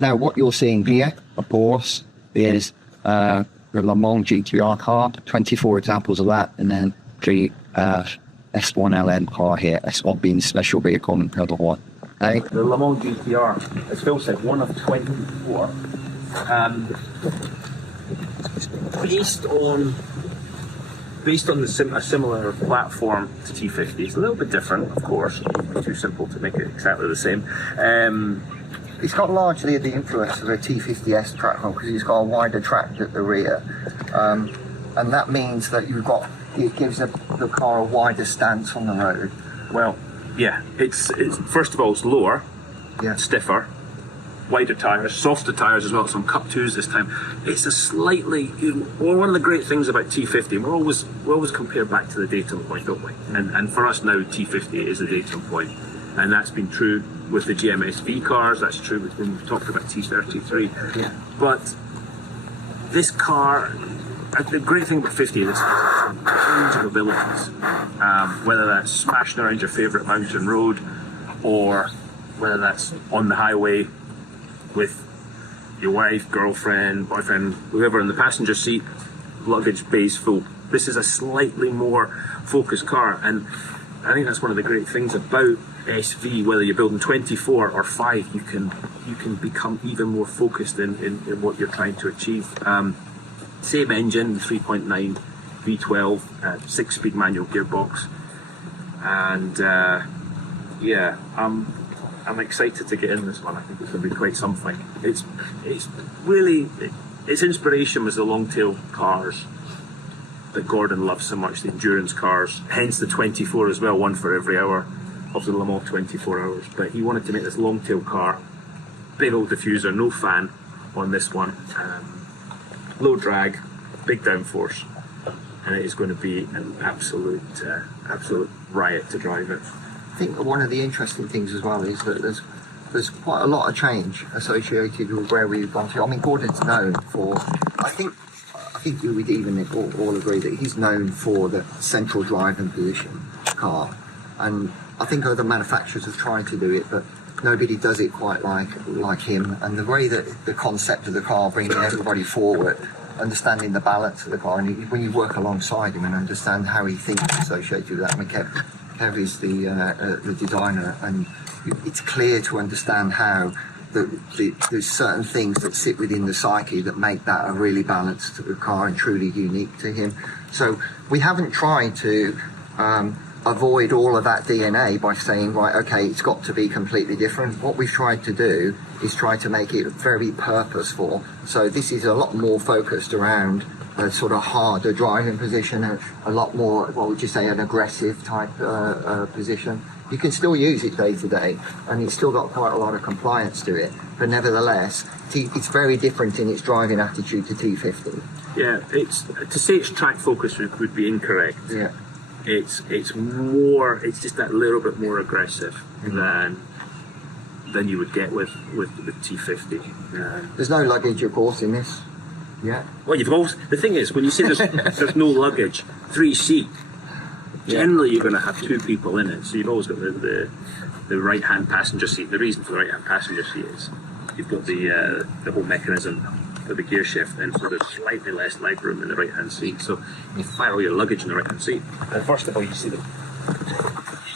Now, what you're seeing here, of course, is the Mans GTR car, 24 examples of that, and then the S1LN car here, S1 being special vehicle and the other one. Okay? The Mans GTR, as Phil said, one of 24. Based on a similar platform to T50. It's a little bit different, of course. It's too simple to make it exactly the same. It's got largely the influence of a T50S platform because it's got a wider track at the rear, and that means that it gives the car a wider stance on the road. Well, yeah, it's first of all it's lower, Yeah. stiffer, wider tyres, softer tyres as well. Some Cup 2s this time. It's a slightly one of the great things about T50. We always compare back to the Dayton point, don't we? And for us now, T50 is the Dayton point, and that's been true with the GMSV cars. That's true when we've talked about T33. Yeah. But this car, the great thing about 50 is it's a range of abilities. Whether that's smashing around your favourite mountain road, or whether that's on the highway with your wife, girlfriend, boyfriend, whoever in the passenger seat, luggage bays full. This is a slightly more focused car, and I think that's one of the great things about SV. Whether you're building 24 or 5, you can become even more focused in what you're trying to achieve. Same engine, 3.9 V12, 6-speed manual gearbox, and yeah, I'm excited to get in this one. I think it's going to be quite something. It's really, its inspiration was the long-tail cars that Gordon loves so much, the endurance cars, hence the 24 as well, one for every hour of the Le Mans 24 hours. But he wanted to make this long-tail car, big old diffuser, no fan on this one, low drag, big downforce, and it is going to be an absolute riot to drive it. I think one of the interesting things as well is that there's quite a lot of change associated with where we've gone to. I mean, Gordon's known for, I think you would even all agree that he's known for the central driving position car, and I think other manufacturers have tried to do it, but nobody does it quite like him. And the way that the concept of the car, bringing everybody forward, understanding the balance of the car, and when you work alongside him and understand how he thinks associated with that. I mean, Kev is the designer, and it's clear to understand how there's certain things that sit within the psyche that make that a really balanced car and truly unique to him. So we haven't tried to avoid all of that DNA by saying, right, okay, it's got to be completely different. What we've tried to do is try to make it very purposeful. So this is a lot more focused around a sort of harder driving position, a lot more, what would you say, an aggressive type position. You can still use it day to day, and it's still got quite a lot of compliance to it, but nevertheless, it's very different in its driving attitude to T50. Yeah, to say it's track focused would be incorrect. Yeah. It's just that little bit more aggressive than you would get with T50. There's no luggage, of course, in this. Yeah. Well, the thing is, when you say there's no luggage, 3-seat, generally you're going to have 2 people in it, so you've always got the right-hand passenger seat. The reason for the right-hand passenger seat is you've got the whole mechanism for the gear shift, and so there's slightly less leg room in the right-hand seat, so you fire all your luggage in the right-hand seat. And first of all, you see the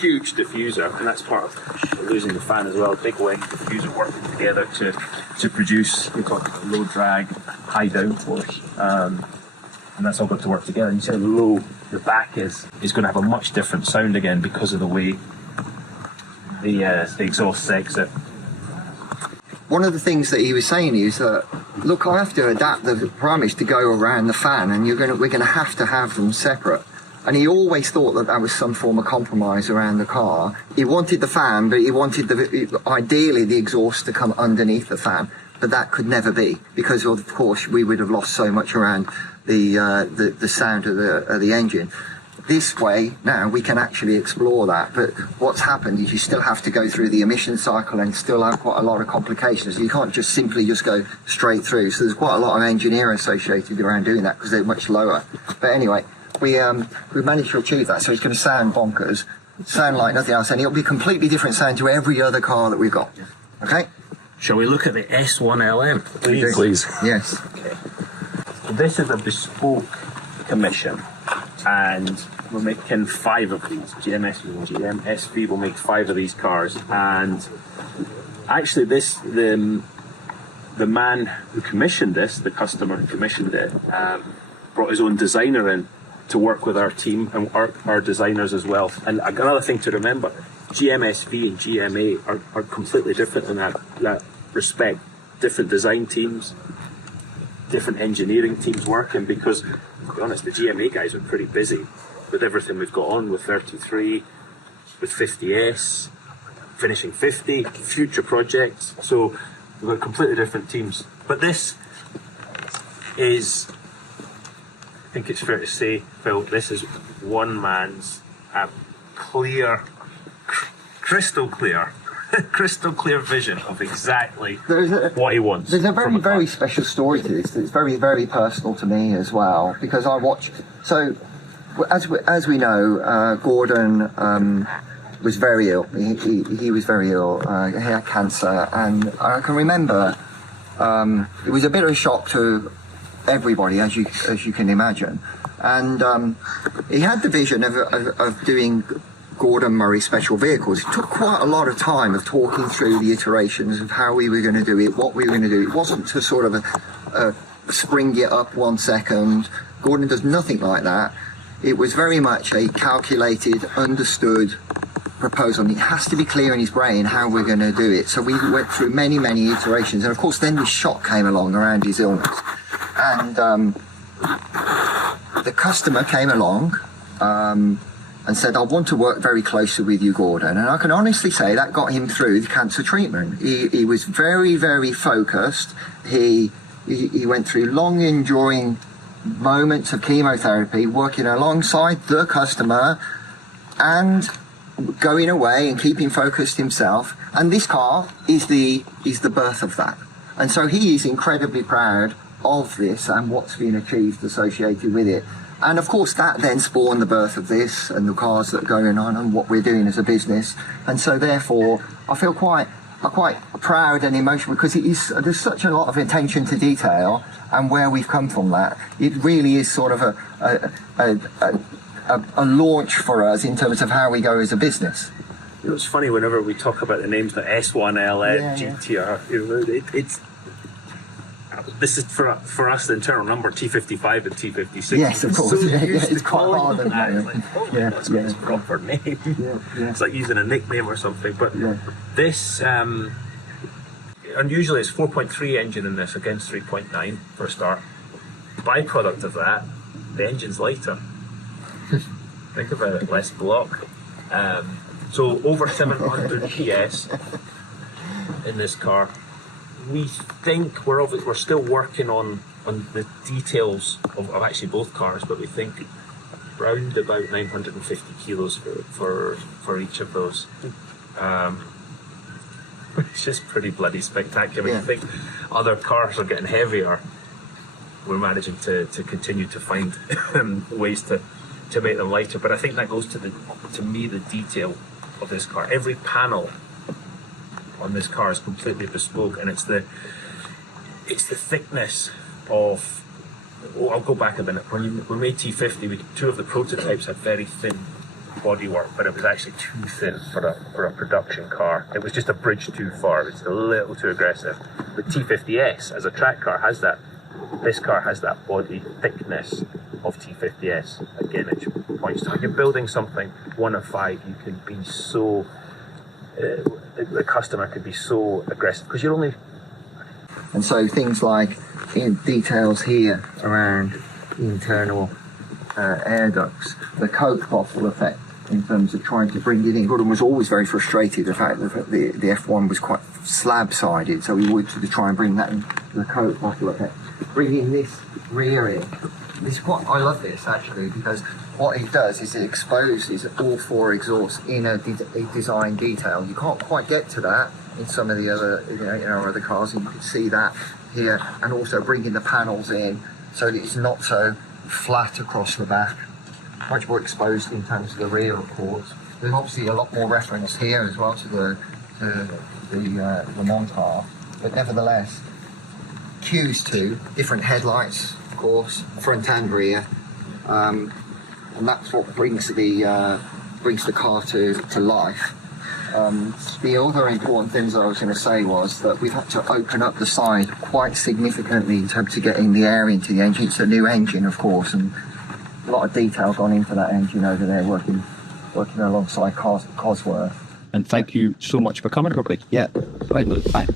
huge diffuser, and that's part of losing the fan as well. Big wing diffuser working together to produce, we talk about low drag, high downforce, and that's all got to work together. And you see how low the back is going to have a much different sound again because of the way the exhaust exit. One of the things that he was saying is that, look, I have to adapt the parameters to go around the fan, and we're going to have them separate. And he always thought that was some form of compromise around the car. He wanted the fan, but he wanted ideally the exhaust to come underneath the fan. But that could never be, because of course we would have lost so much around the sound of the engine. This way, now we can actually explore that, but what's happened is you still have to go through the emission cycle and still have quite a lot of complications. You can't just simply go straight through, so there's quite a lot of engineering associated around doing that because they're much lower. But anyway, we managed to achieve that, so it's going to sound bonkers, sound like nothing else, and it'll be a completely different sound to every other car that we've got. Okay? Shall we look at the S1LM? Please. Yes. Okay. So this is a bespoke commission, and we're making 5 of these. GMSV will make 5 of these cars, and actually the man who commissioned this, the customer who commissioned it, brought his own designer in to work with our team and our designers as well. And another thing to remember, GMSV and GMA are completely different in that respect. Different design teams, different engineering teams working, because, to be honest, the GMA guys are pretty busy with everything we've got on with 33, with 50S, finishing 50, future projects. So we've got completely different teams. But this is, I think it's fair to say, Phil, this is one man's clear, crystal clear vision of exactly what he wants. There's a very special story to this. It's very, very personal to me as well, because I watch. So, as we know, Gordon was very ill. He was very ill. He had cancer, and I can remember it was a bit of a shock to everybody, as you can imagine. And he had the vision of doing Gordon Murray special vehicles. It took quite a lot of time of talking through the iterations of how we were going to do it, what we were going to do. It wasn't to sort of spring it up 1 second. Gordon does nothing like that. It was very much a calculated, understood proposal. And it has to be clear in his brain how we're going to do it. So we went through many iterations. And of course, then this shock came along around his illness. And the customer came along and said, I want to work very closely with you, Gordon. And I can honestly say that got him through the cancer treatment. He was very focused. He went through long, enduring moments of chemotherapy, working alongside the customer and going away and keeping focused himself. And this car is the birth of that. And so he is incredibly proud of this and what's been achieved associated with it. And of course that then spawned the birth of this and the cars that are going on and what we're doing as a business. And so therefore I feel quite proud and emotional, because there's such a lot of attention to detail, and where we've come from that, it really is sort of a launch for us in terms of how we go as a business. You know, it's funny whenever we talk about the names like S1LM, GTR, you know, this is for us the internal number T55 and T56. Yes, of course. So it's quite hard. That's a proper name. It's like using a nickname or something. But this, unusually, it's 4.3 engine in this against 3.9 for a start. Byproduct of that, the engine's lighter. Think about it, less block. So over 700 PS in this car. We think we're still working on the details of actually both cars, but we think round about 950 kilos for each of those, which is pretty bloody spectacular. You think other cars are getting heavier, we're managing to continue to find ways to make them lighter. But I think that goes to the detail of this car. Every panel on this car is completely bespoke, and it's the thickness of. I'll go back a minute. When we made T50, two of the prototypes had very thin bodywork, but it was actually too thin for a production car. It was just a bridge too far. It's a little too aggressive. The T50S as a track car has that. This car has that body thickness of T50S. Again, it points to when you're building something 1 of 5, you can be so. The customer could be so aggressive because you're only. And so things like details here around the internal air ducts, the Coke bottle effect in terms of trying to bring it in. Gordon was always very frustrated the fact that the F1 was quite slab-sided, so we wanted to try and bring that in, the Coke bottle effect. Bringing this rear in. I love this actually, because what it does is it exposes all 4 exhausts in a design detail. You can't quite get to that in some of the other, in our other cars, and you can see that here. And also bringing the panels in so that it's not so flat across the back, much more exposed in terms of the rear, of course. There's obviously a lot more reference here as well to the Mans car. but nevertheless, cues to different headlights, of course, front and rear, and that's what brings the car to life. The other important things I was going to say was that we've had to open up the side quite significantly in terms of getting the air into the engine. It's a new engine, of course, and a lot of detail gone into that engine over there, working alongside Cosworth. And thank you so much for coming, everybody. Yeah. Bye.